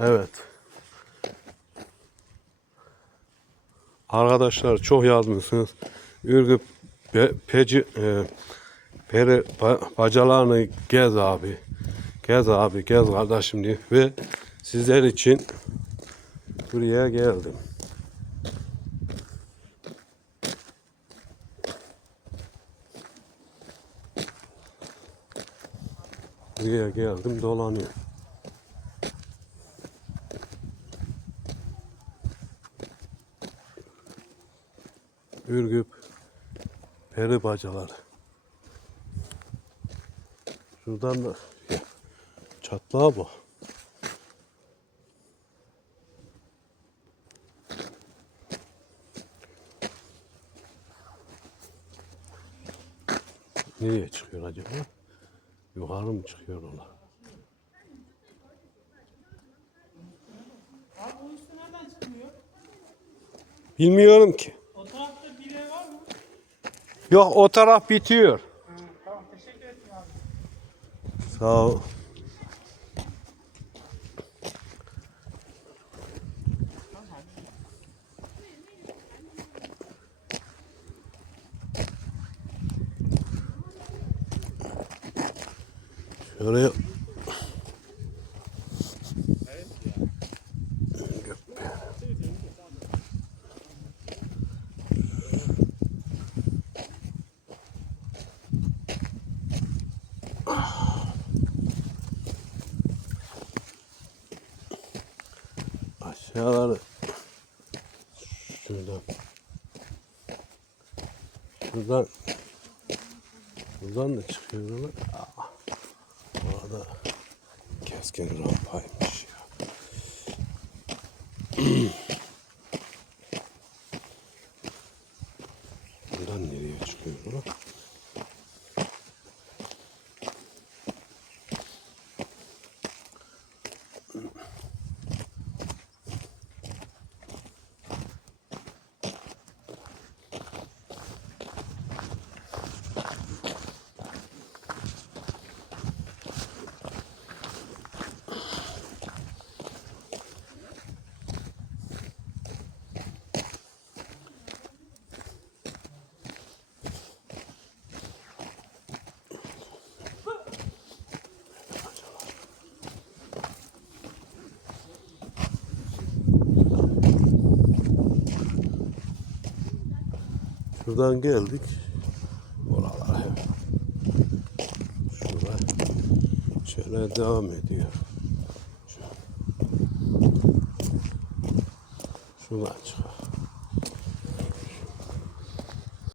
Evet. Arkadaşlar çok yardımcısınız. Ürgüp be, peci, e, peri ba- bacalarını gez abi. Gez abi gez kardeşim diye. Ve sizler için buraya geldim. Buraya geldim dolanıyorum. Ürgüp peri bacaları. Şuradan da çatlağı bu. Nereye çıkıyor acaba? Yukarı mı çıkıyor çıkmıyor? Bilmiyorum ki. Yok o taraf bitiyor. Sağ ol. Şöyle aşağıları şuradan şuradan. Buradan da çıkıyor ama Aa, orada keskin rampaymış ya. buradan nereye çıkıyor Şuradan geldik. Oralara. Şurada. Şöyle devam ediyor. Şu- Şuradan çıkar.